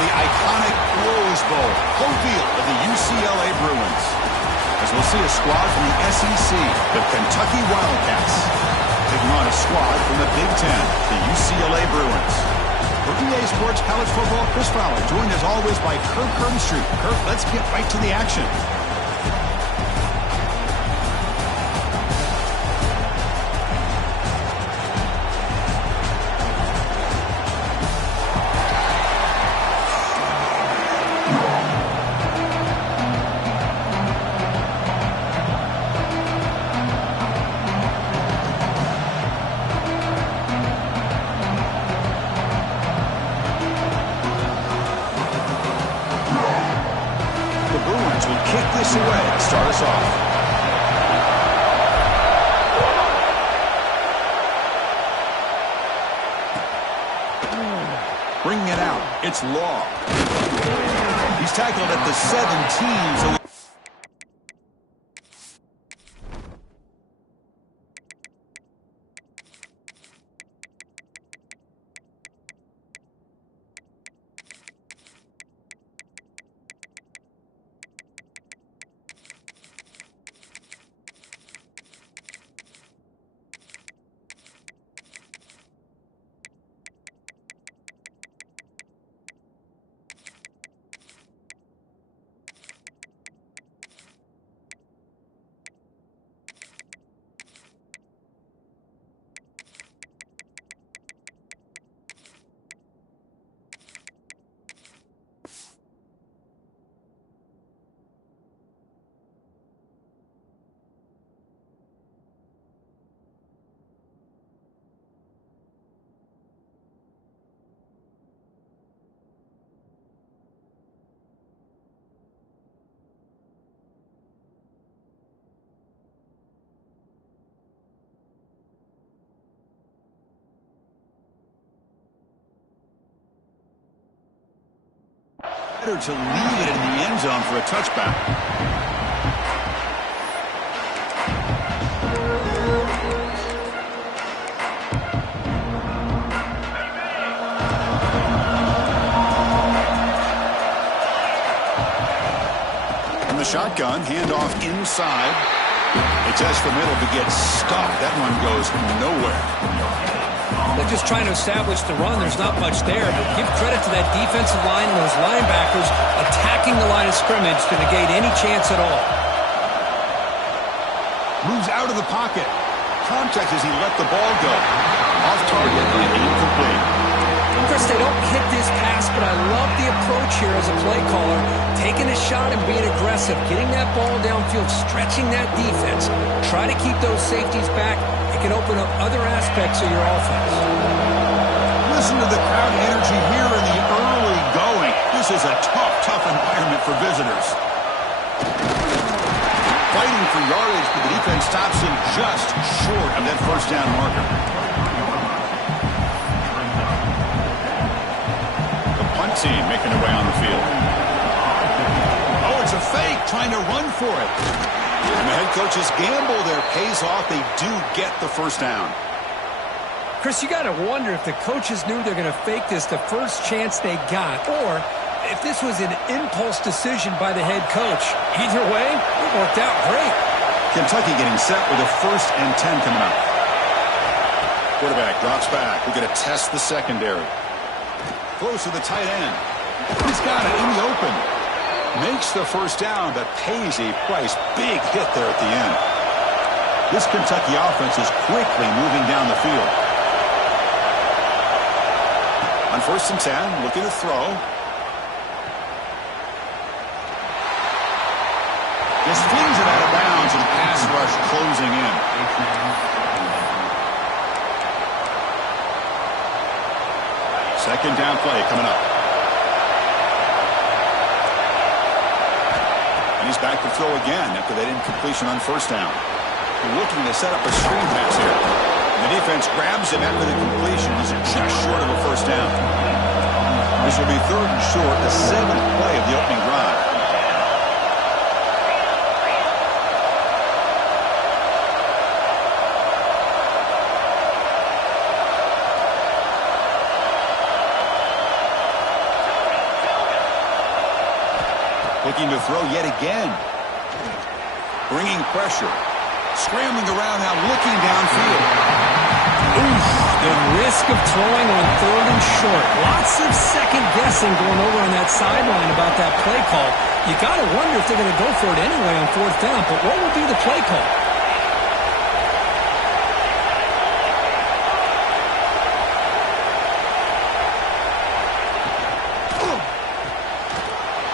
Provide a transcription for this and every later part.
the iconic Rose Bowl, home field of the UCLA Bruins. As we'll see a squad from the SEC, the Kentucky Wildcats, taking on a squad from the Big Ten, the UCLA Bruins. For EA Sports College Football, Chris Fowler, joined as always by Kirk Herbstreit. Kirk, let's get right to the action. Start us off. Bringing it out. It's Law. He's tackled at the 17. So better to leave it in the end zone for a touchback. From the shotgun, handoff inside. They test the middle, but gets stuck. That one goes nowhere. They're just trying to establish the run. There's not much there, but give credit to that defensive line and those linebackers attacking the line of scrimmage to negate any chance at all. Moves out of the pocket. Contact as he let the ball go. Off target and incomplete. Chris, they don't hit this pass, but I love the approach here as a play caller. Taking a shot and being aggressive, getting that ball downfield, stretching that defense. Try to keep those safeties back. It can open up other aspects of your offense. Listen to the crowd energy here in the early going. This is a tough environment for visitors. Fighting for yardage, but the defense stops him just short of that first down marker. The punt team making their way on the field. Oh, it's a fake, trying to run for it. And the head coach's gamble there pays off. They do get the first down. Chris, you got to wonder if the coaches knew they're going to fake this the first chance they got, or if this was an impulse decision by the head coach. Either way, it worked out great. Kentucky getting set with a 1st and 10 coming up. Quarterback drops back. We're going to test the secondary. Close to the tight end. He's got it in the open. Makes the first down, but pays a price. Big hit there at the end. This Kentucky offense is quickly moving down the field. On 1st and 10, looking to throw. Just flings it out of bounds and pass rush closing in. Second down play coming up. And he's back to throw again after that incompletion on 1st down. They're looking to set up a screen pass here. The defense grabs him after the completion. He's just short of a 1st down. This will be 3rd and short, the 7th play of the opening drive. Looking to throw yet again. Bringing pressure. Scrambling around now, looking downfield. Oof, the risk of throwing on 3rd and short. Lots of second guessing going over on that sideline about that play call. You got to wonder if they're going to go for it anyway on 4th down, but what will be the play call?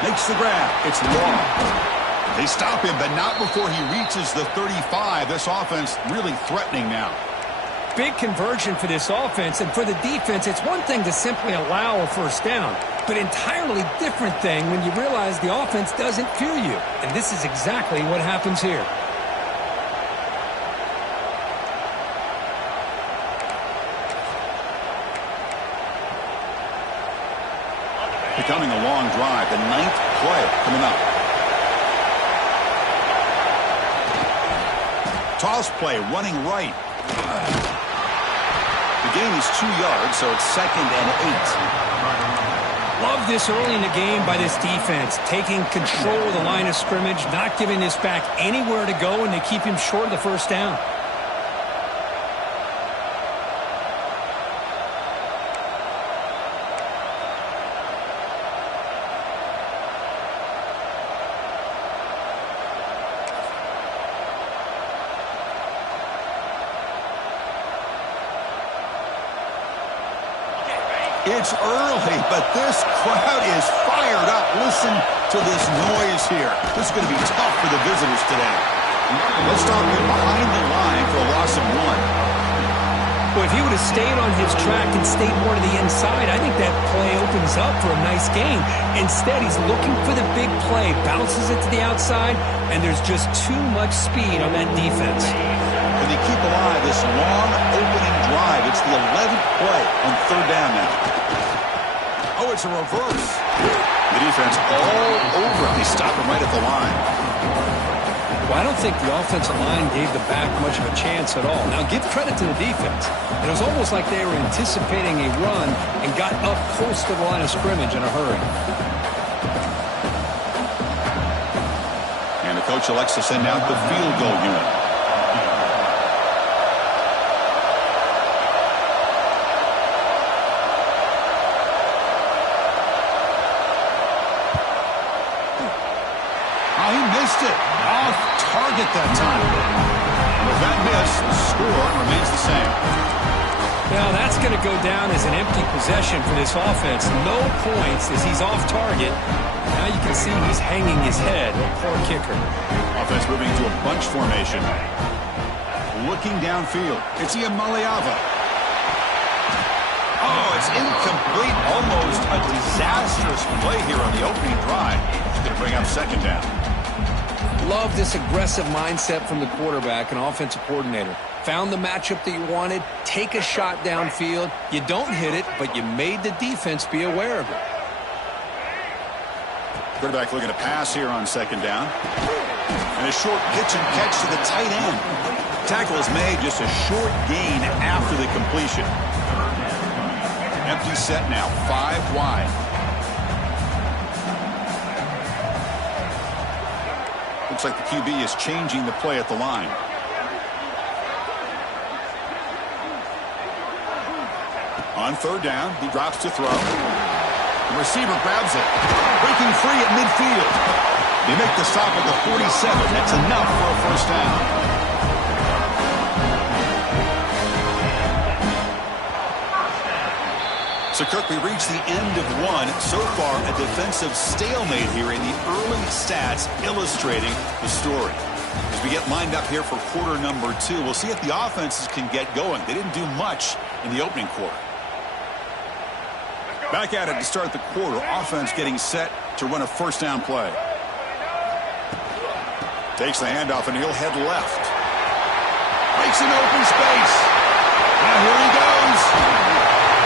Makes the grab. It's long. They stop him, but not before he reaches the 35. This offense really threatening now. Big conversion for this offense, and for the defense, it's one thing to simply allow a 1st down, but entirely different thing when you realize the offense doesn't fear you. And this is exactly what happens here. Becoming a long drive, the 9th play coming up. Toss play, running right. The gain is 2 yards, so it's 2nd and 8. Love this early in the game by this defense, taking control of the line of scrimmage, not giving this back anywhere to go, and they keep him short of the 1st down. It's early, but this crowd is fired up. Listen to this noise here. This is going to be tough for the visitors today. Let's start with behind the line for a loss of 1. Well, if he would have stayed on his track and stayed more to the inside, I think that play opens up for a nice gain. Instead, he's looking for the big play, bounces it to the outside, and there's just too much speed on that defense. And they keep alive this long opening drive. It's the 11th play on 3rd down now. Oh, it's a reverse. The defense all over him. They stop him right at the line. Well, I don't think the offensive line gave the back much of a chance at all. Now, give credit to the defense. It was almost like they were anticipating a run and got up close to the line of scrimmage in a hurry. And the coach elects to send out the field goal unit. Oh, he missed it. Off target that time. With that miss, the score remains the same. Now, that's going to go down as an empty possession for this offense. No points as he's off target. Now you can see he's hanging his head. Poor kicker. Offense moving to a bunch formation. Looking downfield. It's Iamaleava. Oh, it's incomplete. Almost a disastrous play here on the opening drive. It's going to bring up 2nd down. Love this aggressive mindset from the quarterback and offensive coordinator. Found the matchup that you wanted, take a shot downfield. You don't hit it, but you made the defense be aware of it. Quarterback looking to pass here on 2nd down. And a short pitch and catch to the tight end. Tackle is made, just a short gain after the completion. Empty set now, 5 wide. Looks like the QB is changing the play at the line. On 3rd down, he drops to throw. The receiver grabs it. Breaking free at midfield. They make the stop at the 47. That's enough for a 1st down. So, Kirk, we reached the end of 1. So far, a defensive stalemate here in the early stats illustrating the story. As we get lined up here for quarter number 2, we'll see if the offenses can get going. They didn't do much in the opening quarter. Back at it to start the quarter. Offense getting set to run a 1st down play. Takes the handoff, and he'll head left. Breaks an open space. And here he goes.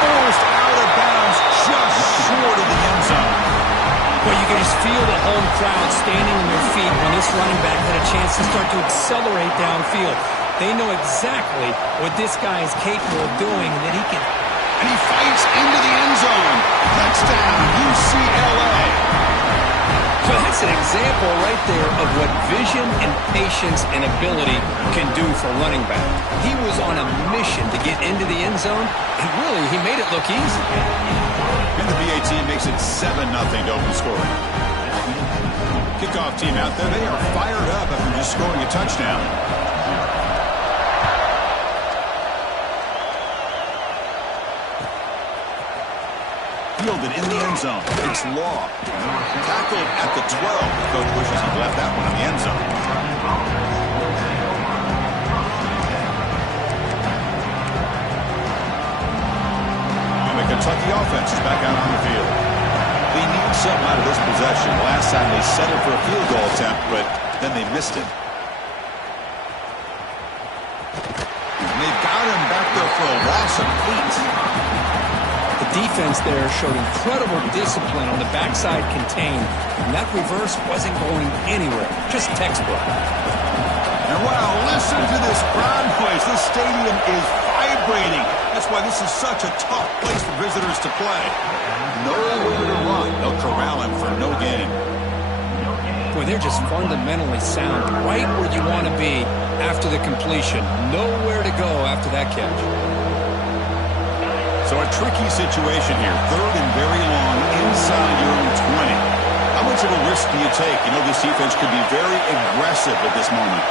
Forced out of bounds, just short of the end zone. Well, you can just feel the home crowd standing on their feet when this running back had a chance to start to accelerate downfield. They know exactly what this guy is capable of doing, and that he can. And he fights into the end zone. Touchdown, UCLA. So that's That's an example right there of what vision and patience and ability can do for running back. He was on a mission to get into the end zone, and really, he made it look easy. And the VA team makes it 7-0 to open scoring. Kickoff team out there, they are fired up after just scoring a touchdown. Fielded in the end zone. It's Law. Tackled at the 12. The coach wishes he'd left that one in the end zone. And the Kentucky offense is back out on the field. They need something out of this possession. Last time they settled for a field goal attempt, but then they missed it. And they've got him back there for a loss of 8. The defense there showed incredible discipline on the backside contained, and that reverse wasn't going anywhere, just textbook. And wow, listen to this crowd noise. This stadium is vibrating. That's why this is such a tough place for visitors to play. Nowhere to run. They'll corral him for no gain. Boy, they're just fundamentally sound, right where you want to be after the completion. Nowhere to go after that catch. So a tricky situation here. 3rd and very long inside your own 20. How much of a risk do you take? You know, this defense could be very aggressive at this moment.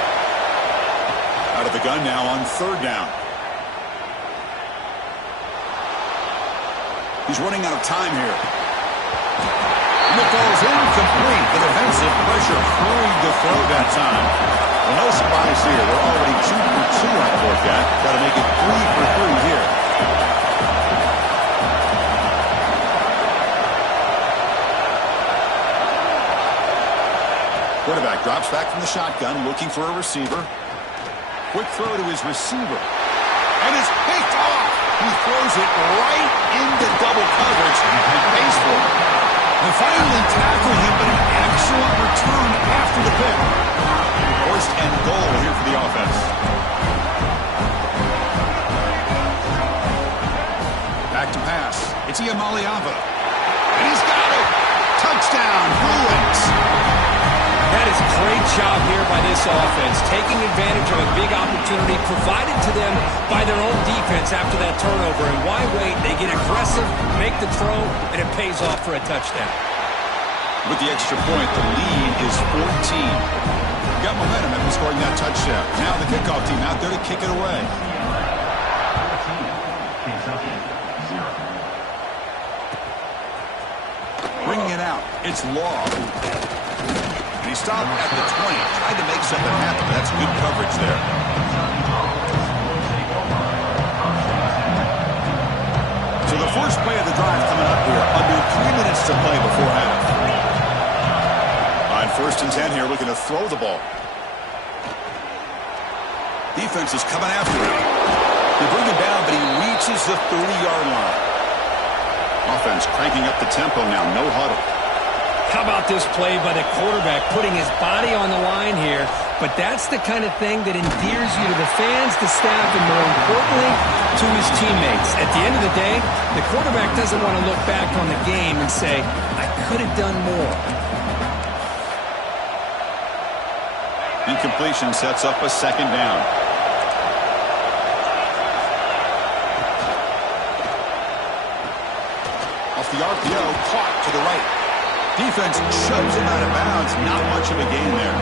Out of the gun now on 3rd down. He's running out of time here. And it falls incomplete. The defensive pressure hurried the throw that time. Well, no surprise here. They're already 2 for 2 on the fourth. Got to make it 3 for 3 here. Quarterback drops back from the shotgun, looking for a receiver. Quick throw to his receiver. And it's picked off. He throws it right into double coverage and pays for it. They finally tackle him, but an excellent return after the pick. 1st and goal here for the offense. Back to pass. It's Iamaleava. And he's got it. Touchdown, Bruins. That is a great job here by this offense, taking advantage of a big opportunity provided to them by their own defense after that turnover. And why wait? They get aggressive, make the throw, and it pays off for a touchdown. With the extra point, the lead is 14. Got momentum after scoring that touchdown. Now the kickoff team out there to kick it away. Bringing it out, it's Law. He stopped at the 20, tried to make something happen. That's good coverage there. So the first play of the drive coming up here, under 3 minutes to play before half. On 1st and 10 here, looking to throw the ball. Defense is coming after him. They bring him down, but he reaches the 30-yard line. Offense cranking up the tempo now, no huddle. How about this play by the quarterback, putting his body on the line here? But that's the kind of thing that endears you to the fans, the staff, and more importantly, to his teammates. At the end of the day, the quarterback doesn't want to look back on the game and say, I could have done more. Incompletion sets up a 2nd down. Off the RPO, caught to the right. Defense shoves him out of bounds. Not much of a gain there.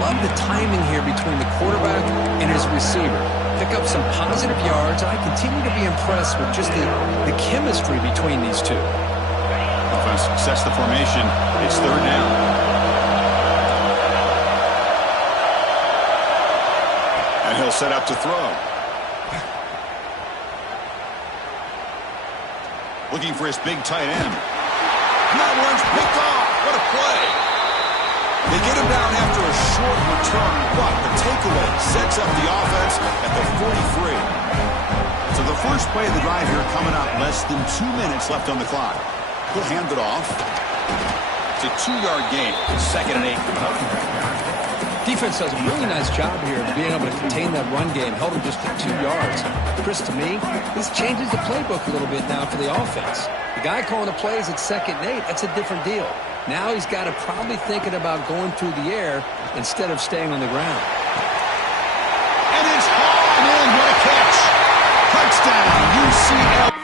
Love the timing here between the quarterback and his receiver. Pick up some positive yards. I continue to be impressed with just the chemistry between these two. Offense sets the formation. It's 3rd down. And he'll set up to throw. Looking for his big tight end. And that one's picked off. What a play. They get him down after a short return, but the takeaway sets up the offense at the 43. So the first play of the drive here coming up. Less than 2 minutes left on the clock. He'll hand it off. It's a 2-yard gain. 2nd and 8 coming up. Defense does a really nice job here of being able to contain that run game. Held him just to 2 yards. Chris, to me, this changes the playbook a little bit now for the offense. guy calling the plays at 2nd and 8, that's a different deal. Now he's got to probably thinking about going through the air instead of staying on the ground. And it's hauled in. What a catch. Touchdown, UCLA.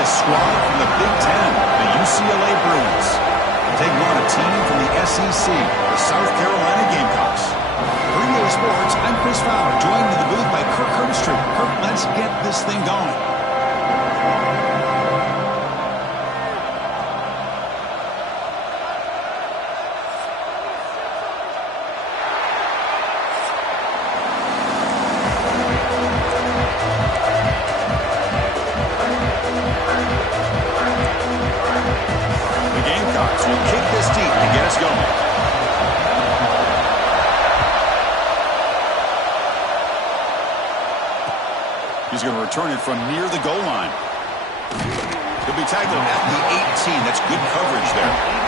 Squad from the Big Ten, the UCLA Bruins. Taking on a team from the SEC, the South Carolina Gamecocks. For EA Sports, I'm Chris Fowler, joined in the booth by Kirk Herbstreit. Kirk, let's get this thing going. He's going to return it from near the goal line. He'll be tackled at the 18. That's good coverage there.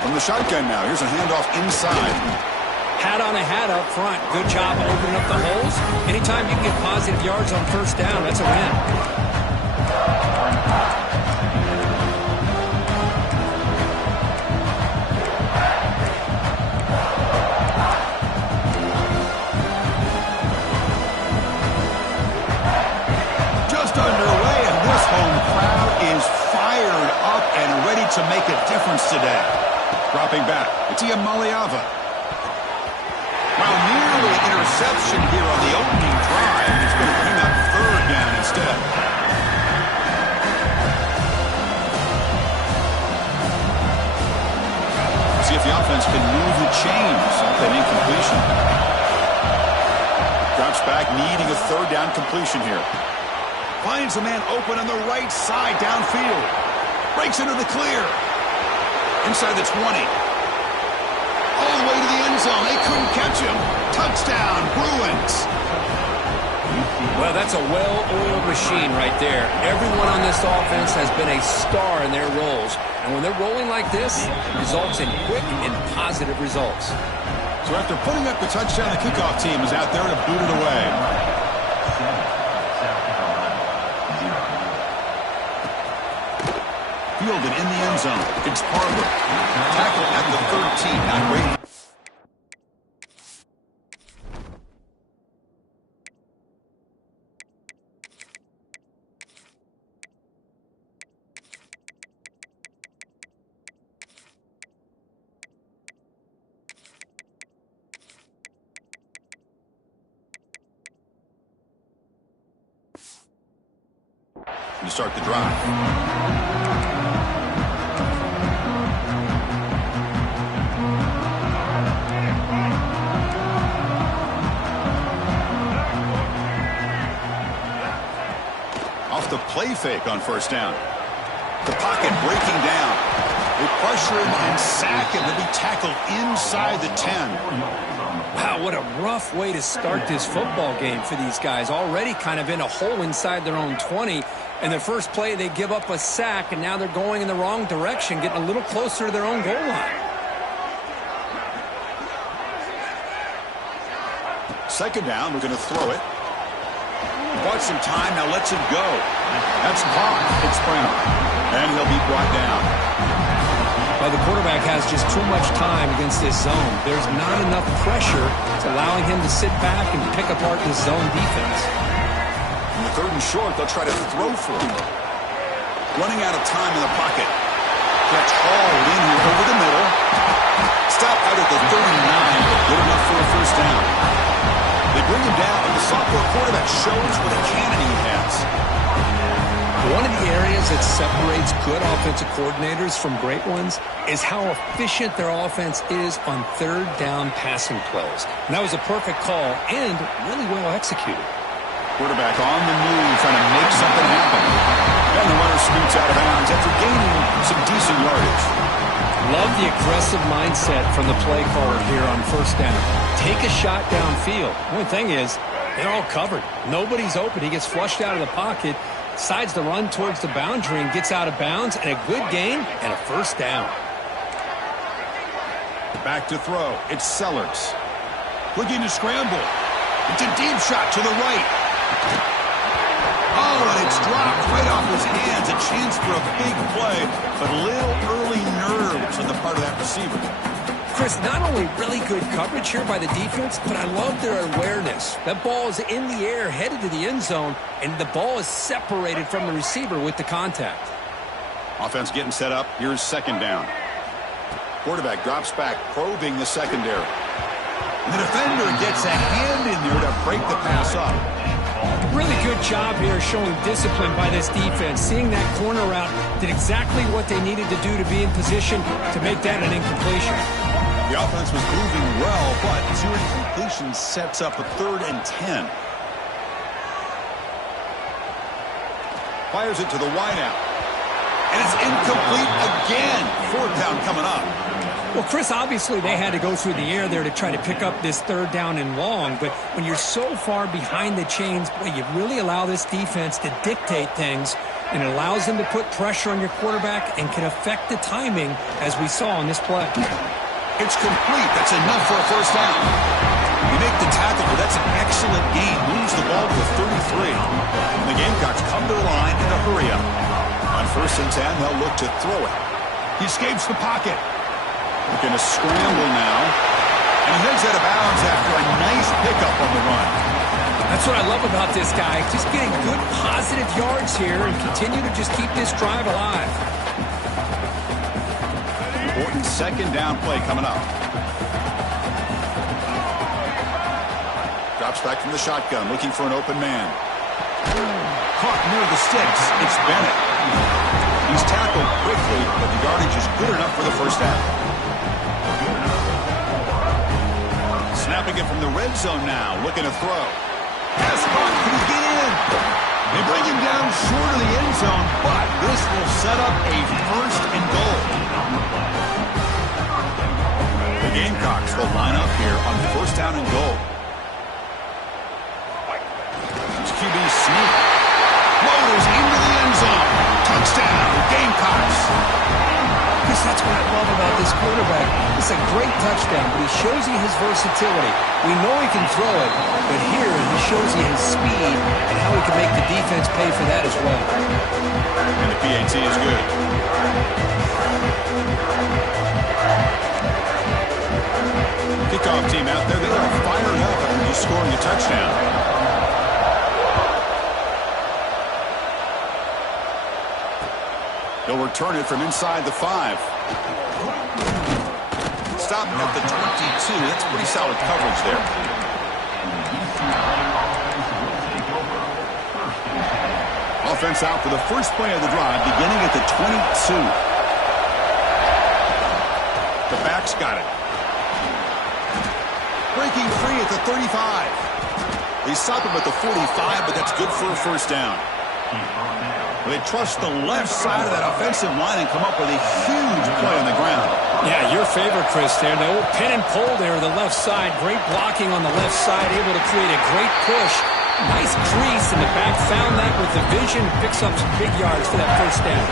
From the shotgun now, here's a handoff inside. Hat on a hat up front. Good job opening up the holes. Anytime you can get positive yards on 1st down, that's a win. Just underway, and this home crowd is fired up and ready to make a difference today. Dropping back, it's Iamaleava. Wow, nearly interception here on the opening drive. It's going to bring up 3rd down instead. See if the offense can move the chains off that incompletion. Drops back, needing a 3rd down completion here. Finds a man open on the right side downfield. Breaks into the clear. Inside the 20. All the way to the end zone. They couldn't catch him. Touchdown, Bruins. Well, that's a well-oiled machine right there. Everyone on this offense has been a star in their roles. And when they're rolling like this, it results in quick and positive results. So after putting up the touchdown, the kickoff team is out there to boot it away. Fielded in the end zone. It's Parker. Tackle at the 13. Not great. To start the drive. Off the play fake on 1st down. The pocket breaking down. They pressure him and sack him. He'll be tackled inside the 10. Wow, what a rough way to start this football game for these guys. Already kind of in a hole inside their own 20. And their first play, they give up a sack, and now they're going in the wrong direction, getting a little closer to their own goal line. Second down, we're going to throw it. Bought some time, now lets it go. That's caught. It's Brown. And he'll be brought down. Well, the quarterback has just too much time against this zone. There's not enough pressure. It's allowing him to sit back and pick apart this zone defense. In the third and short, they'll try to throw for him. Running out of time in the pocket. Gets hauled in here over the middle. Stop out at the 39, but good enough for a first down. They bring him down, and the sophomore quarterback shows what a cannon he has. One of the areas that separates good offensive coordinators from great ones is how efficient their offense is on third down passing plays. And that was a perfect call and really well executed. Quarterback on the move, trying to make something happen. And the runner scoots out of bounds after gaining some decent yardage. Love the aggressive mindset from the play caller here on first down. Take a shot downfield. The only thing is, they're all covered. Nobody's open. He gets flushed out of the pocket, decides to run towards the boundary and gets out of bounds, and a good gain and a first down. Back to throw. It's Sellers. Looking to scramble. It's a deep shot to the right. Oh, and it's dropped right off his hands. A chance for a big play, but a little early nerves on the part of that receiver. Chris, not only really good coverage here by the defense, but I love their awareness. That ball is in the air, headed to the end zone, and the ball is separated from the receiver with the contact. Offense getting set up. Here's second down. Quarterback drops back, probing the secondary. And the defender gets a hand in there to break the pass up. Really good job here showing discipline by this defense. Seeing that corner route, did exactly what they needed to do to be in position to make that an incompletion. The offense was moving well, but two incompletions sets up a 3rd and 10. Fires it to the wideout. And it's incomplete again. 4th down coming up. Well, Chris, obviously they had to go through the air there to try to pick up this 3rd down and long, but when you're so far behind the chains, boy, you really allow this defense to dictate things, and it allows them to put pressure on your quarterback and can affect the timing, as we saw on this play. It's complete. That's enough for a first down. You make the tackle, but that's an excellent gain. Moves the ball to a 33. And the Gamecocks come to the line in a hurry up. On 1st and 10, they'll look to throw it. He escapes the pocket. Looking to scramble now. And he heads out of bounds after a nice pickup on the run. That's what I love about this guy. Just getting good positive yards here and continue to just keep this drive alive. Important second down play coming up. Drops back from the shotgun, looking for an open man. Caught near the sticks. It's Bennett. He's tackled quickly, but the yardage is good enough for the first down. Snapping it from the red zone now, looking to throw. Pass caught. Can he get in? They bring him down short of the end zone, but this will set up a 1st and goal. The Gamecocks will line up here on 1st down and goal. It's QB sneak. Floaters into the end zone. Touchdown, Gamecocks. Chris, that's what I love about this quarterback. It's a great touchdown, but he shows you his versatility. We know he can throw it, but here he shows you his speed and how he can make the defense pay for that as well. And the PAT is good. Kickoff team out there, they are fired up after just scoring a touchdown. They'll return it from inside the 5. Stop at the 22. That's pretty solid coverage there. Offense out for the first play of the drive, beginning at the 22. The back's got it. Breaking free at the 35. They stop him at the 45, but that's good for a first down. Well, they trust the left side of that offensive line and come up with a huge play on the ground. Yeah, your favorite, Chris, there. The old pin and pull there, the left side. Great blocking on the left side, able to create a great push. Nice crease in the back. Found that with the vision. Picks up some big yards for that first down.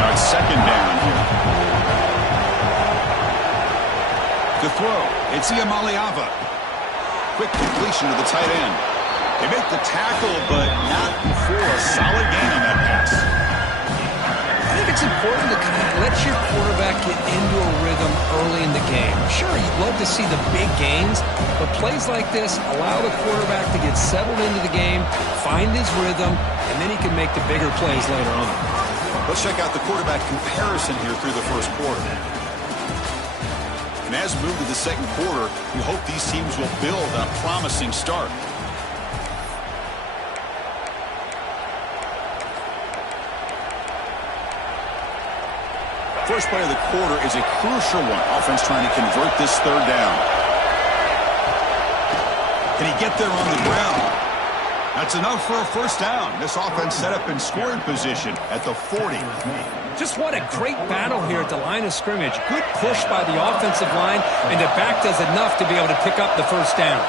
Now it's second down here. To throw, it's Iamaleava. Quick completion to the tight end. They make the tackle, but not before a solid gain on that pass. I think it's important to kind of let your quarterback get into a rhythm early in the game. Sure, you'd love to see the big gains, but plays like this allow the quarterback to get settled into the game, find his rhythm, and then he can make the bigger plays later on. Let's check out the quarterback comparison here through the first quarter. And as we move to the second quarter, we hope these teams will build on a promising start. First play of the quarter is a crucial one. Offense trying to convert this third down. Can he get there on the ground? That's enough for a first down. This offense set up in scoring position at the 40. Just what a great battle here at the line of scrimmage. Good push by the offensive line, and the back does enough to be able to pick up the first down.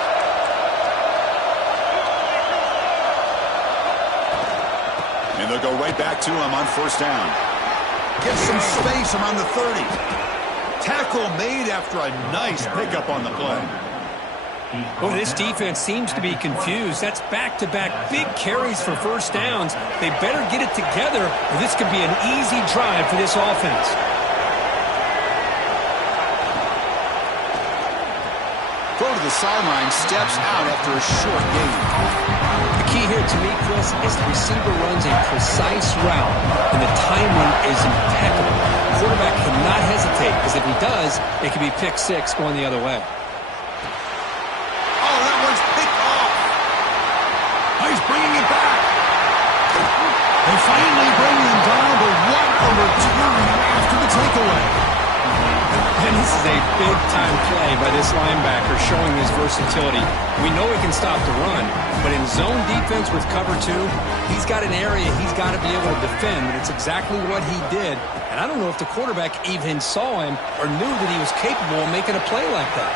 And they'll go right back to him on first down. Get some space around the 30. Tackle made after a nice pickup on the play. Well, this defense seems to be confused. That's back-to-back big carries for first downs. They better get it together, or this could be an easy drive for this offense. Throw to the sideline, steps out after a short gain. The key here to me, Chris, is the receiver runs a precise route, and the timing is impeccable. The quarterback cannot hesitate, because if he does, it could be pick six going the other way. Oh, that one's picked off. Oh, he's bringing it back. They finally bring him down, but what a return after the takeaway. And this is a big-time play by this linebacker showing his versatility. We know he can stop the run, but in zone defense with cover two, he's got an area he's got to be able to defend, and it's exactly what he did. And I don't know if the quarterback even saw him or knew that he was capable of making a play like that.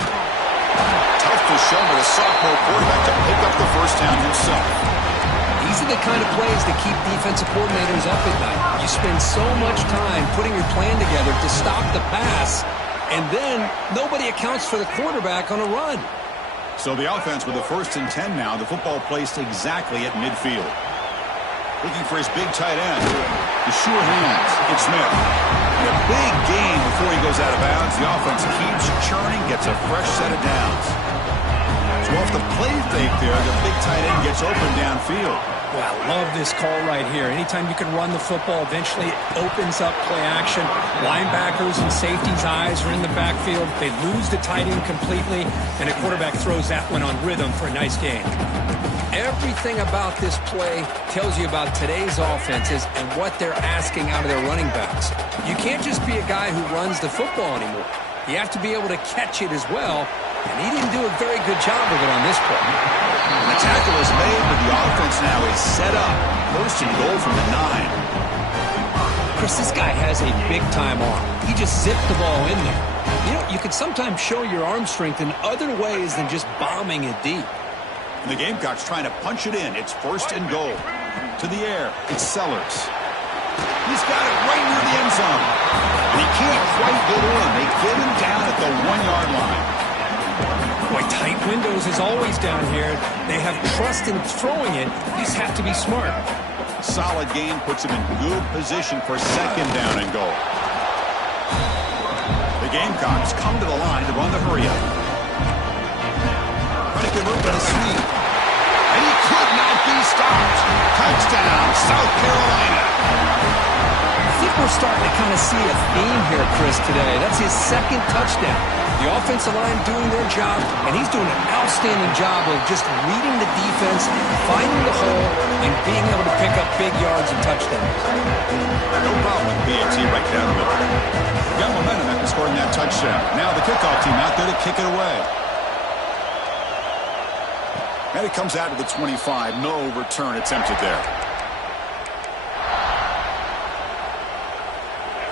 Tough to show with a sophomore quarterback to pick up the first down himself. These are the kind of plays that keep defensive coordinators up at night. You spend so much time putting your plan together to stop the pass, and then nobody accounts for the quarterback on a run. So the offense with a 1st and 10 now. The football placed exactly at midfield. Looking for his big tight end. The sure hands. It's Smith. And a big gain before he goes out of bounds. The offense keeps churning, gets a fresh set of downs. So off the play fake there, the big tight end gets open downfield. Well, I love this call right here. Anytime you can run the football, eventually it opens up play action. Linebackers and safeties' eyes are in the backfield. They lose the tight end completely, and the quarterback throws that one on rhythm for a nice gain. Everything about this play tells you about today's offenses and what they're asking out of their running backs. You can't just be a guy who runs the football anymore. You have to be able to catch it as well, and he didn't do a very good job of it on this play. The tackle is made, but the offense now is set up. 1st and goal from the 9. Chris, this guy has a big-time arm. He just zipped the ball in there. You know, you can sometimes show your arm strength in other ways than just bombing it deep. And the Gamecocks trying to punch it in. It's 1st and goal. To the air, it's Sellers. He's got it right near the end zone. And he can't quite get in. They get him down at the 1-yard line. Boy, tight windows is always down here. They have trust in throwing it. You just have to be smart. Solid gain puts him in good position for 2nd down and goal. The Gamecocks come to the line to run the hurry-up. Trying to convert with a sweep. And he could not be stopped. Touchdown, South Carolina. I think we're starting to kind of see a theme here, Chris, today. That's his 2nd touchdown. The offensive line doing their job, and he's doing an outstanding job of just reading the defense, finding the hole, and being able to pick up big yards and touchdowns. No problem with BAT right down the middle. Got momentum after scoring that touchdown. Now the kickoff team out there to kick it away. And it comes out to the 25. No return attempted there.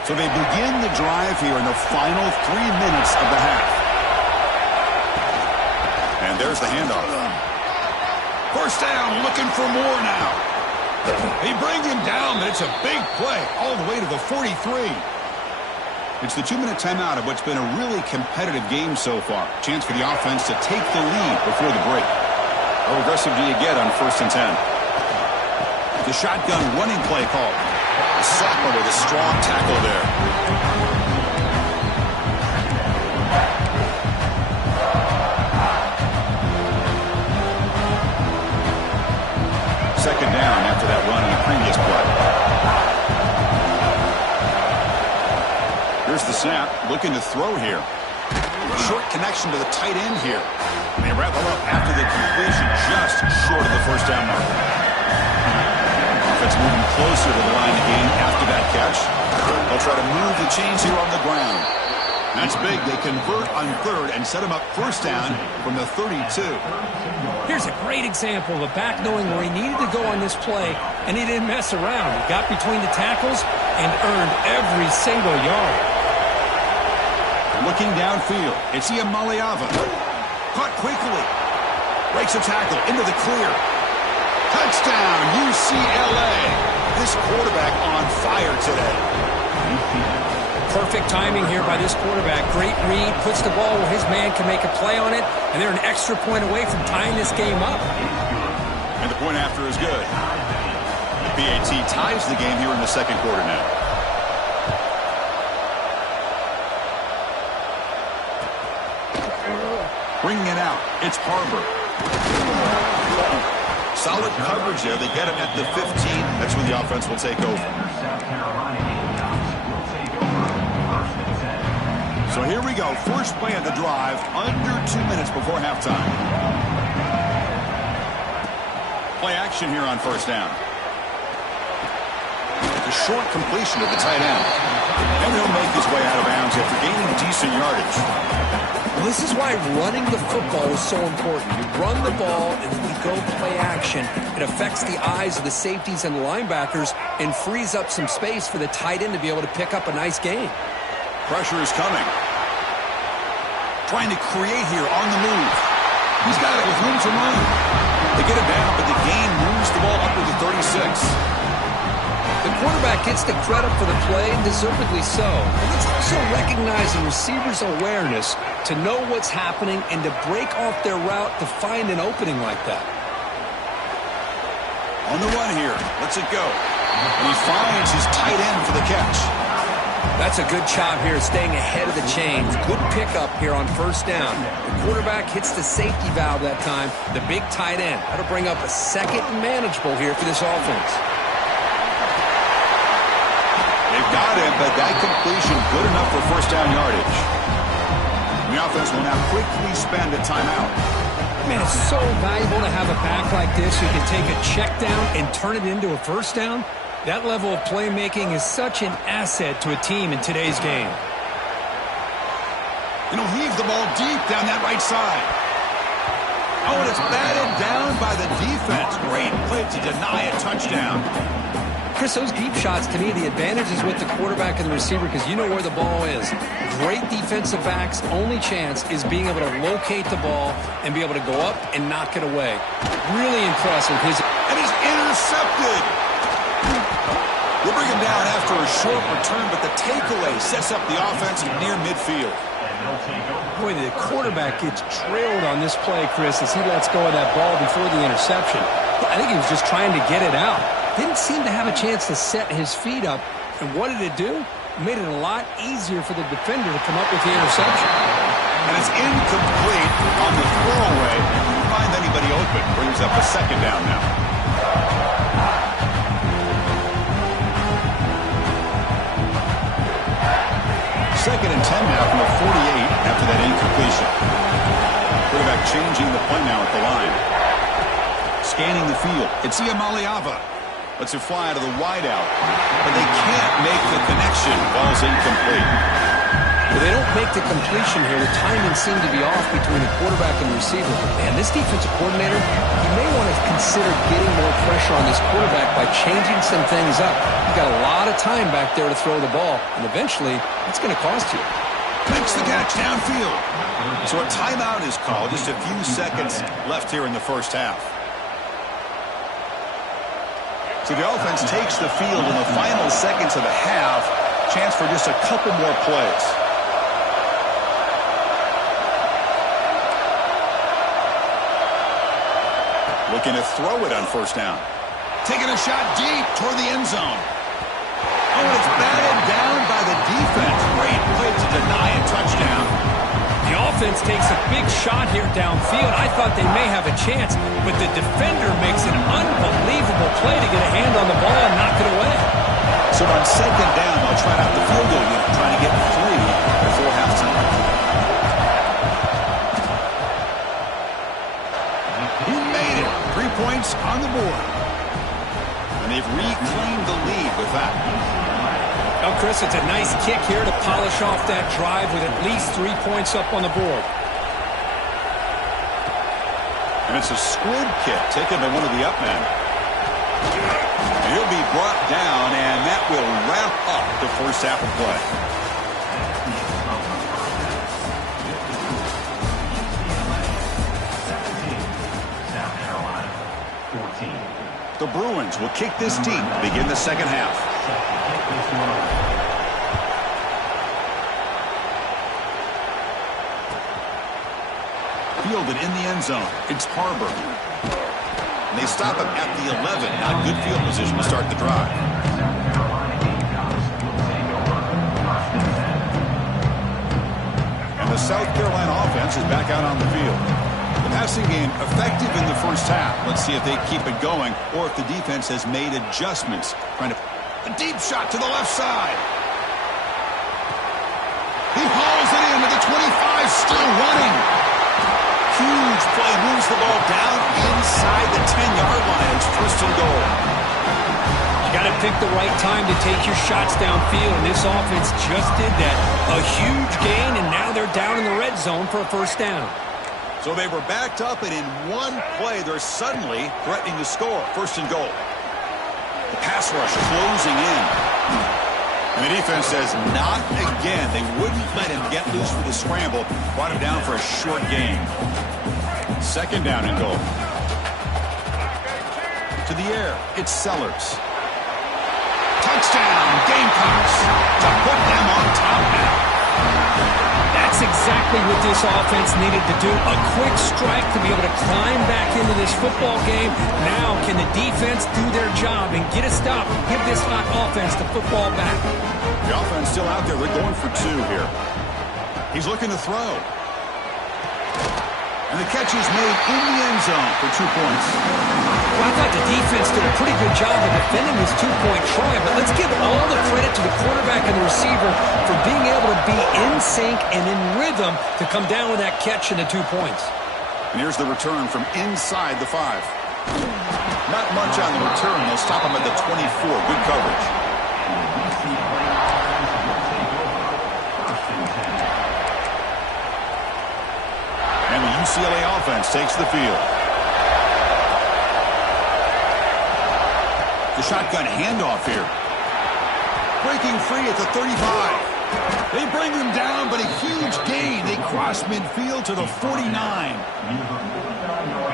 So they begin the drive here in the final 3 minutes of the half. And there's the handoff. First down, looking for more now. They bring him down, but it's a big play all the way to the 43. It's the 2-minute timeout of what's been a really competitive game so far. Chance for the offense to take the lead before the break. How aggressive do you get on 1st and 10? The shotgun running play call. Sacco with a strong tackle there. Second down after that run on the previous play. Here's the snap, looking to throw here. Short connection to the tight end here. And they wrap it up after the completion, just short of the first down mark. Offense moving closer to the line of game after that catch. They'll try to move the chains here on the ground. That's big. They convert on 3rd and set him up first down from the 32. Here's a great example of a back knowing where he needed to go on this play, and he didn't mess around. He got between the tackles and earned every single yard. Looking downfield, it's Iamaleava. Caught quickly. Breaks a tackle into the clear. Touchdown, UCLA. This quarterback on fire today. Perfect timing here by this quarterback. Great read, puts the ball where his man can make a play on it, and they're an extra point away from tying this game up. And the point after is good. PAT ties the game here in the second quarter now. Bringing it out, it's Harbor. Solid coverage there. They get him at the 15. That's when the offense will take over. So here we go. First play of the drive, under 2 minutes before halftime. Play action here on first down. A short completion to the tight end. And he'll make his way out of bounds after gaining decent yardage. Well, this is why running the football is so important. You run the ball and then you go play action. It affects the eyes of the safeties and the linebackers and frees up some space for the tight end to be able to pick up a nice gain. Pressure is coming. Trying to create here on the move. He's got it with room to run. They get it down, but the gain moves the ball up to the 36. The quarterback gets the credit for the play, deservedly so. But let's also recognize the receiver's awareness to know what's happening and to break off their route to find an opening like that. On the run here. Lets it go. And he finds his tight end for the catch. That's a good job here, staying ahead of the chains. Good pickup here on first down. The quarterback hits the safety valve that time. The big tight end. That'll bring up a second and manageable here for this offense. They've got him, but that completion good enough for first down yardage. The offense will now quickly spend a timeout. Man, it's so valuable to have a back like this who can take a check down and turn it into a first down. That level of playmaking is such an asset to a team in today's game. And he'll heave the ball deep down that right side. Oh, and it's batted down by the defense. Great play to deny a touchdown. Chris, those deep shots, to me, the advantage is with the quarterback and the receiver because you know where the ball is. Great defensive backs' only chance is being able to locate the ball and be able to go up and knock it away. Really impressive. And he's intercepted. We'll bring him down after a short return, but the takeaway sets up the offense near midfield. Boy, the quarterback gets trailed on this play, Chris, as he lets go of that ball before the interception. I think he was just trying to get it out. Didn't seem to have a chance to set his feet up. And what did it do? It made it a lot easier for the defender to come up with the interception. And it's incomplete on the throwaway. Couldn't find anybody open. Brings up a second down now. Second and 10 now from the 48 after that incompletion. Quarterback changing the play now at the line. Scanning the field. It's Iamaleava. Lets it fly out of the wideout. But they can't make the connection. Ball's incomplete. Well, they don't make the completion here. The timing seemed to be off between the quarterback and the receiver. But, man, this defensive coordinator, he may want to consider getting more pressure on this quarterback by changing some things up. You've got a lot of time back there to throw the ball, and eventually it's going to cost you. Makes the catch downfield. So a timeout is called. Just a few seconds left here in the first half. So the offense takes the field in the final seconds of the half. Chance for just a couple more plays. Looking to throw it on first down. Taking a shot deep toward the end zone. Oh, and it's batted down by the defense. Great play to deny a touchdown. The offense takes a big shot here downfield. I thought they may have a chance, but the defender makes an unbelievable play to get a hand on the ball and knock it away. So on second down, they'll try out the field goal unit, trying to get 3 before halftime. He made it. 3 points on the board. And they've reclaimed the lead with that. Well, Chris, it's a nice kick here to polish off that drive with at least 3 points up on the board. And it's a squib kick taken by one of the up men. He'll be brought down, and that will wrap up the first half of play. The Bruins will kick this deep to begin the second half. Fielded in the end zone. It's Harbor. And they stop him at the 11. Not good field position to start the drive. And the South Carolina offense is back out on the field. The passing game effective in the first half. Let's see if they keep it going or if the defense has made adjustments. Trying to a deep shot to the left side. He hauls it in to the 25, still running. Huge play, moves the ball down inside the 10-yard line. It's first and goal. You got to pick the right time to take your shots downfield, and this offense just did that. A huge gain, and now they're down in the red zone for a first down. So they were backed up, and in one play, they're suddenly threatening to score. First and goal. The pass rush closing in. And the defense says, not again. They wouldn't let him get loose with the scramble. Brought him down for a short gain. Second down and goal. To the air, it's Sellers. Touchdown, Gamecocks, to put them on top now. That's exactly what this offense needed to do. A quick strike to be able to climb back into this football game. Now can the defense do their job and get a stop? Give this hot offense the football back. The offense still out there. They're going for 2 here. He's looking to throw. And the catch is made in the end zone for 2 points. Well, I thought the defense did a pretty good job of defending this 2-point try, but let's give all the credit to the quarterback and the receiver for being able to be in sync and in rhythm to come down with that catch and the 2 points. And here's the return from inside the 5. Not much on the return. They'll stop him at the 24. Good coverage. And the UCLA offense takes the field. The shotgun handoff here. Breaking free at the 35. They bring him down, but a huge gain. They cross midfield to the 49.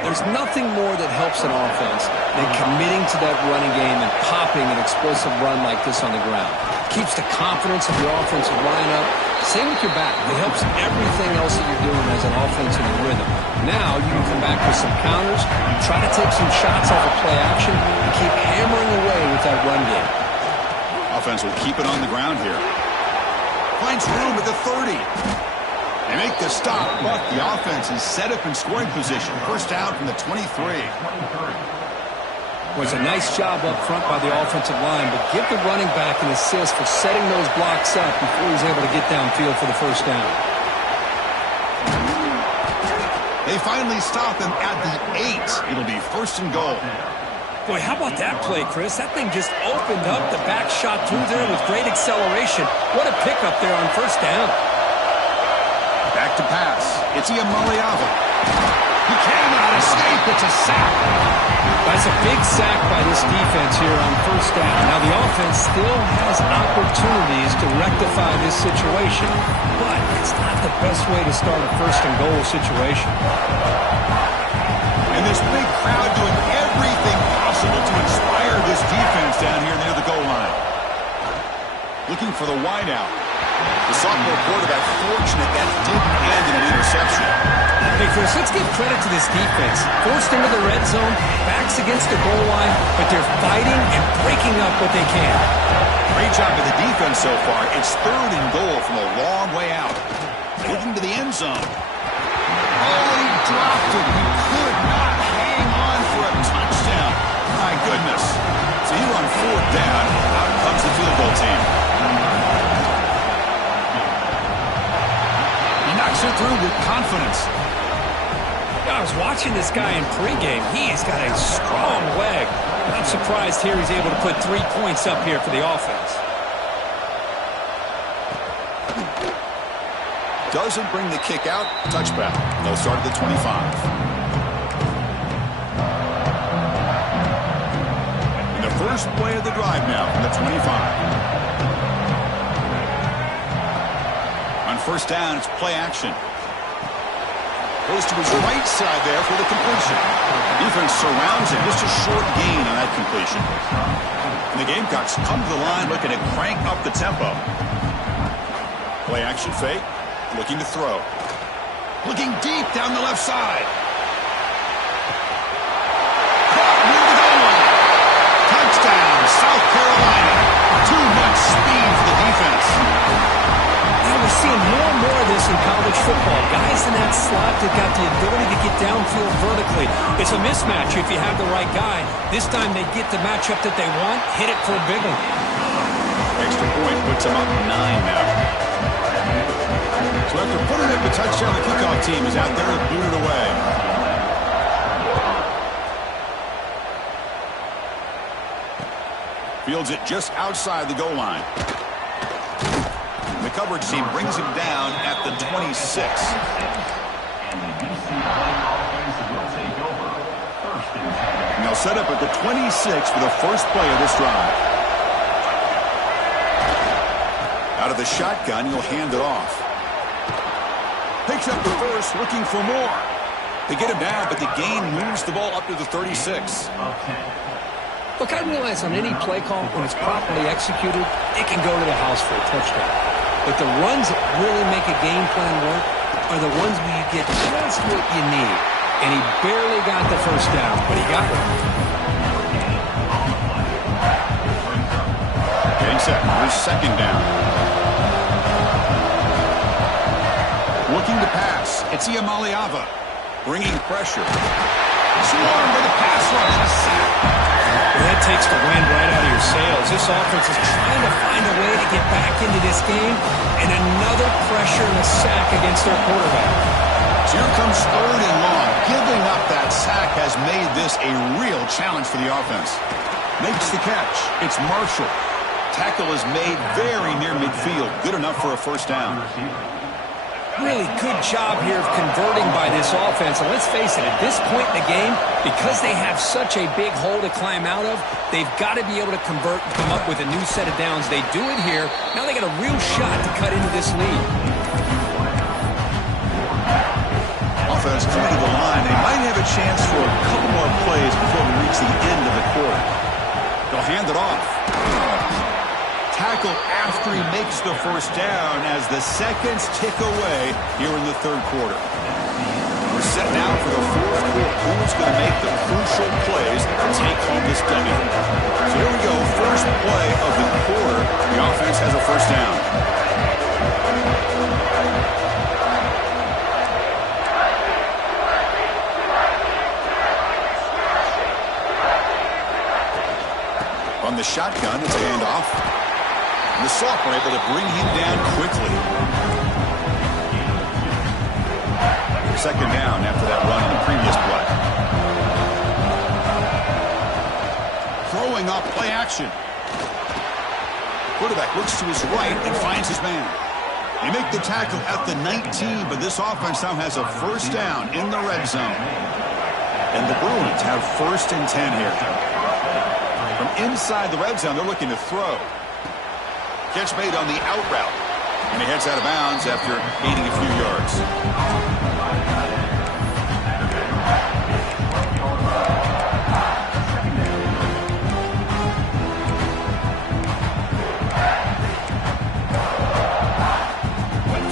There's nothing more that helps an offense than committing to that running game and popping an explosive run like this on the ground. It keeps the confidence of your offensive line up. Same with your back. It helps everything else that you're doing as an offensive rhythm. Now you can come back with some counters, try to take some shots off of play action, and keep hammering away with that run game. Offense will keep it on the ground here. Finds room at the 30. They make the stop, but the offense is set up in scoring position. First down from the 23. Was a nice job up front by the offensive line, but give the running back an assist for setting those blocks up before he's able to get downfield for the first down. They finally stop him at the 8. It'll be first and goal. Boy, how about that play, Chris? That thing just opened up. The back shot through there with great acceleration. What a pickup there on first down. back to pass. It's Iamaleava. He cannot escape. It's a sack. That's a big sack by this defense here on first down. Now, the offense still has opportunities to rectify this situation, but it's not the best way to start a first-and-goal situation. And this big crowd doing everything possible to inspire this defense down here near the goal line. Looking for the wideout. The sophomore quarterback fortunate that didn't end in an interception. Hey, Chris, let's give credit to this defense. Forced into the red zone, backs against the goal line, but they're fighting and breaking up what they can. Great job of the defense so far. It's 3rd and goal from a long way out. Looking to the end zone. Oh, he dropped it. He could not hang on for a touchdown. My goodness. So you run 4th down. Out comes the field goal team. He knocks it through with confidence. I was watching this guy in pregame. He's got a strong leg. I'm surprised here he's able to put 3 points up here for the offense. Doesn't bring the kick out. Touchback. They'll start at the 25. And the first play of the drive now from the 25. On first down, it's play action. Goes to his right side there for the completion. Defense surrounds him. Just a short gain on that completion. And the Gamecocks come to the line looking to crank up the tempo. Play action fake. Looking to throw. Looking deep down the left side. Caught near the goal line. Touchdown, South Carolina. Too much speed for the defense. We're seeing more and more of this in college football. Guys in that slot that got the ability to get downfield vertically. It's a mismatch if you have the right guy. This time they get the matchup that they want, hit it for a big one. Extra point puts them up 9 now. So after putting up the touchdown, the kickoff team is out there to boot it away. Fields it just outside the goal line. The coverage team brings him down at the 26. And they'll set up at the 26 for the first play of this drive. Out of the shotgun, he'll hand it off. Picks up the first, looking for more. They get him down, but the gain moves the ball up to the 36. Look, I realize on any play call, when it's properly executed, it can go to the house for a touchdown. But the runs that really make a game plan work are the ones where you get just what you need. And he barely got the first down, but he got it. Getting set. Here's 2nd down. Looking to pass. It's Iamaleava. Bringing pressure. Swarmed by the pass rush. A sack. Well, that takes the wind right out of your sails. This offense is trying to find a way to get back into this game, and another pressure and a sack against their quarterback. So here comes 3rd and long. Giving up that sack has made this a real challenge for the offense. Makes the catch. It's Marshall. Tackle is made very near midfield. Good enough for a first down. Really good job here of converting by this offense. And let's face it, at this point in the game, because they have such a big hole to climb out of, they've got to be able to convert and come up with a new set of downs. They do it here. Now they got a real shot to cut into this lead. Offense coming to the line. They might have a chance for a couple more plays before we reach the end of the quarter. They'll hand it off. Tackle after he makes the first down as the seconds tick away here in the 3rd quarter. We're set now for the 4th quarter. Who's going to make the crucial plays to take home this W? So here we go. First play of the quarter. The offense has a first down. On the shotgun, it's a handoff. The sophomore able to bring him down quickly. 2nd down after that run on the previous play. Throwing up play action. Quarterback looks to his right and finds his man. They make the tackle at the 19, but this offense now has a first down in the red zone. And the Bruins have 1st and 10 here. From inside the red zone, they're looking to throw. Catch made on the out route. And he heads out of bounds after gaining a few yards.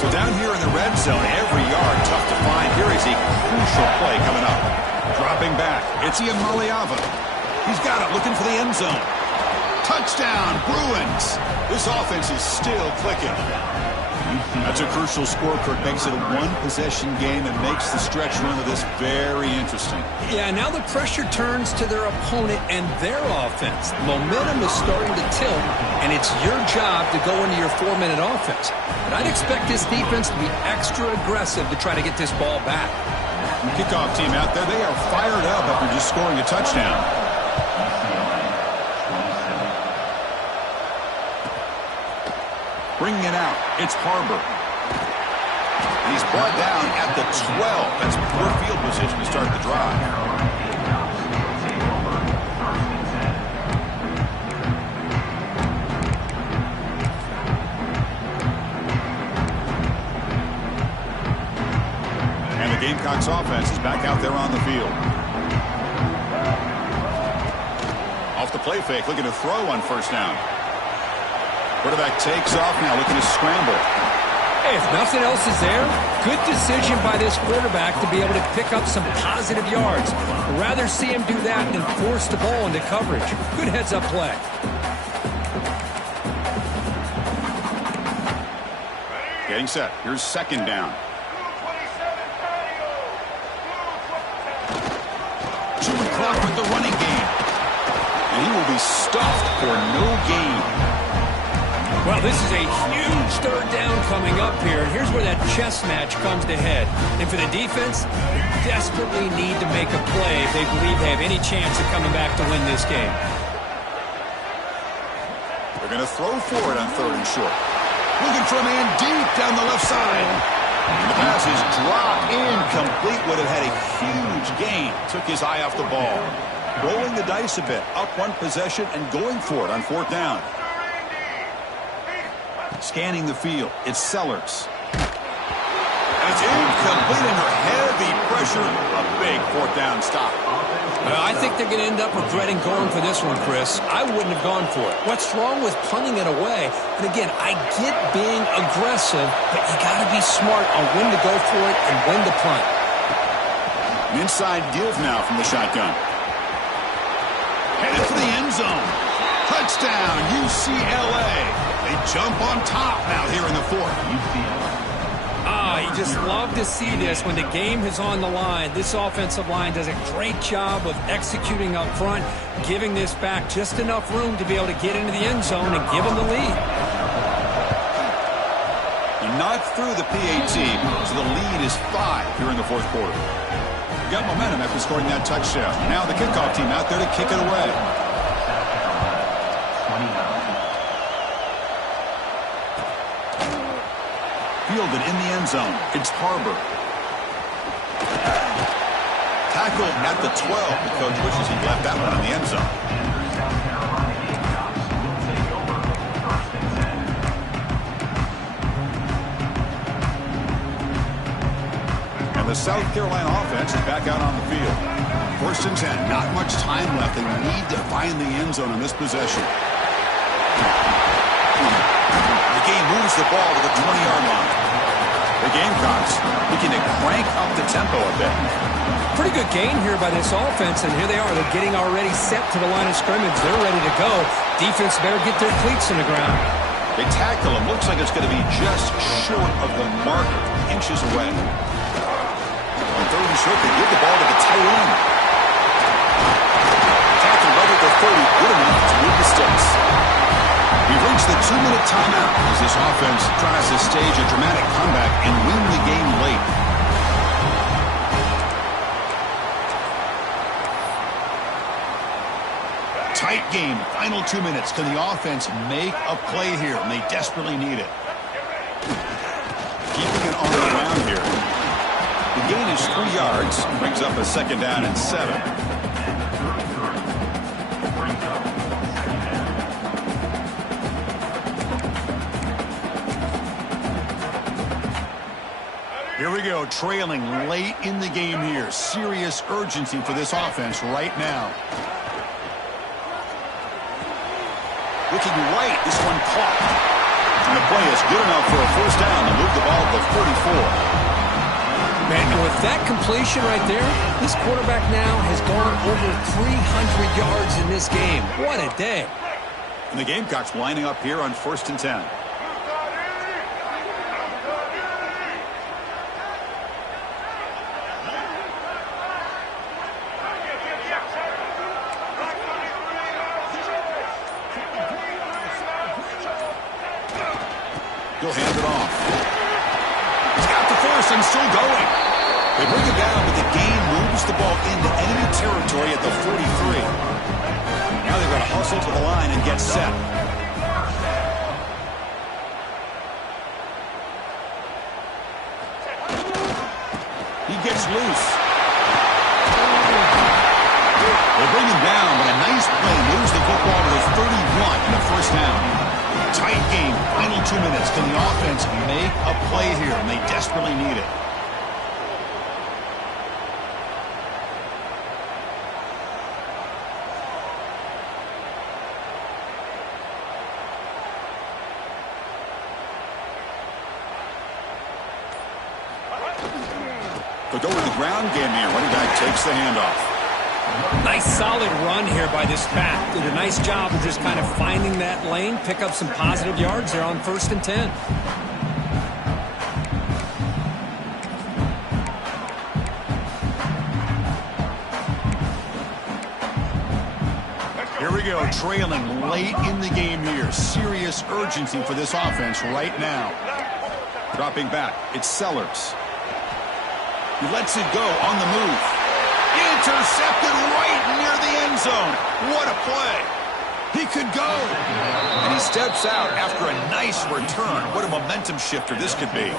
So down here in the red zone, every yard tough to find. Here is a crucial play coming up. Dropping back, it's Ian Maliava. He's got it, looking for the end zone. Touchdown, Bruins. This offense is still clicking. That's a crucial score, Kirk. Makes it a one-possession game and makes the stretch run of this very interesting. Yeah, now the pressure turns to their opponent and their offense. Momentum is starting to tilt, and it's your job to go into your 4-minute offense. But I'd expect this defense to be extra aggressive to try to get this ball back. Kickoff team out there, they are fired up after just scoring a touchdown. Bringing it out, it's Harbor. And he's brought down at the 12. That's poor field position to start the drive. And the Gamecocks offense is back out there on the field. Off the play fake, looking to throw on 1st down. Quarterback takes off now, looking to scramble. Hey, if nothing else is there, good decision by this quarterback to be able to pick up some positive yards. I'd rather see him do that than force the ball into coverage. Good heads-up play. Getting set. Here's 2nd down. Chewing clock with the running game. And he will be stuffed for no gain. Well, this is a huge 3rd down coming up here. Here's where that chess match comes to head. And for the defense, they desperately need to make a play if they believe they have any chance of coming back to win this game. They're going to throw for it on 3rd and short. Looking for a man deep down the left side. And the pass is dropped incomplete. Would have had a huge gain. Took his eye off the ball. Rolling the dice a bit. Up 1 possession and going for it on 4th down. Scanning the field, it's Sellers. And it's incomplete under heavy pressure. A big 4th down stop. I think they're going to end up regretting going for this one, Chris. I wouldn't have gone for it. What's wrong with punting it away? And again, I get being aggressive, but you got to be smart on when to go for it and when to punt. An inside give now from the shotgun. Headed for the end zone. Touchdown, UCLA. They jump on top now here in the 4th. You just love to see this when the game is on the line. This offensive line does a great job of executing up front, giving this back just enough room to be able to get into the end zone and give them the lead. Not through the PAT, so the lead is 5 here in the 4th quarter. Got momentum after scoring that touchdown. Now the kickoff team out there to kick it away. Fielded in the end zone. It's Harbor. Tackled at the 12. The coach wishes he left that one in the end zone. And the South Carolina offense is back out on the field. 1st and 10. Not much time left. They need to find the end zone in this possession. The game moves the ball to the 20-yard line. The Gamecocks looking to crank up the tempo a bit. Pretty good gain here by this offense, and here they are. They're getting already set to the line of scrimmage. They're ready to go. Defense better get their cleats in the ground. They tackle him. Looks like it's going to be just short of the marker, inches away. On 3rd and short, they give the ball to the tight end. Tackle right at the 30, good enough to move the sticks. We've reached the 2-minute timeout as this offense tries to stage a dramatic comeback and win the game late. Tight game, final 2 minutes. Can the offense make a play here? And they desperately need it. gain is 3 yards. Brings up a 2nd down and 7. Here we go, trailing late in the game here. Serious urgency for this offense right now. Looking right, this one caught. And the play is good enough for a 1st down to move the ball to the 44. Man, with that completion right there, this quarterback now has gone over 300 yards in this game. What a day. And the Gamecocks lining up here on 1st and 10. He'll hand it off. He's got the force and still going. They bring it down, but the gain moves the ball into enemy territory at the 43. Now they've got to hustle to the line and get set. He gets loose. They bring him down, but a nice play moves the football to the 31 and a 1st down. Tight game, final 2 minutes. Can the offense make a play here? And they desperately need it. They'll go with the ground game here. Running back takes the handoff. Nice solid run here by this back. Did a nice job of just kind of finding that lane, pick up some positive yards there on 1st and 10. Here we go, trailing late in the game here. Serious urgency for this offense right now. Dropping back, it's Sellers. He lets it go on the move. Intercepted right near the end zone. What a play. He could go. And he steps out after a nice return. What a momentum shifter this could be.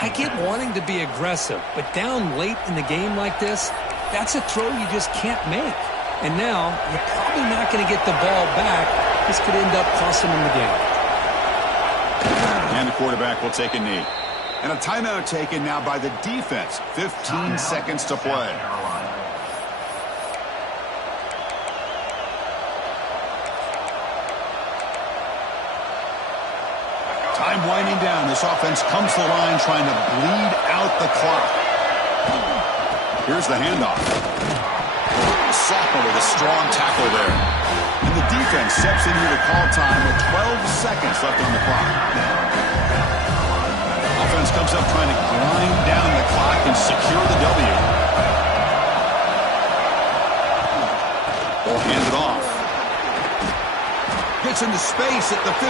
I get wanting to be aggressive, but down late in the game like this, that's a throw you just can't make. And now, you're probably not going to get the ball back. This could end up costing him the game. And the quarterback will take a knee. And a timeout taken now by the defense. 15 seconds to play. Time winding down. This offense comes to the line trying to bleed out the clock. Here's the handoff. Sophomore with a strong tackle there. And the defense steps in here to call time with 12 seconds left on the clock. Offense comes up trying to grind down the clock and secure the W. They'll hand it off. Gets into space at the 50.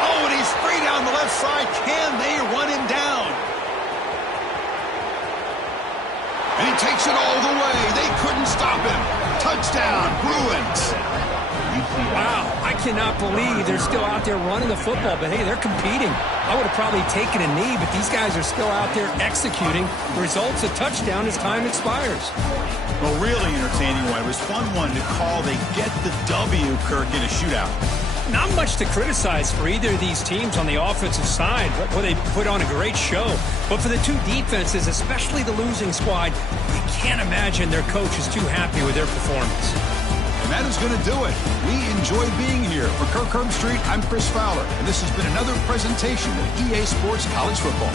Oh, and he's free down the left side. Can they run him down? And he takes it all the way. They couldn't stop him. Touchdown, Bruins. Wow, I cannot believe they're still out there running the football, but hey, they're competing. I would have probably taken a knee, but these guys are still out there executing. The result's a touchdown as time expires. Well, really entertaining one. It was fun one to call. They get the W, Kirk, in a shootout. Not much to criticize for either of these teams on the offensive side, where they put on a great show. But for the two defenses, especially the losing squad, you can't imagine their coach is too happy with their performance. And that is going to do it. We enjoy being here. For Kirk Herbstreit, I'm Chris Fowler, and this has been another presentation of EA Sports College Football.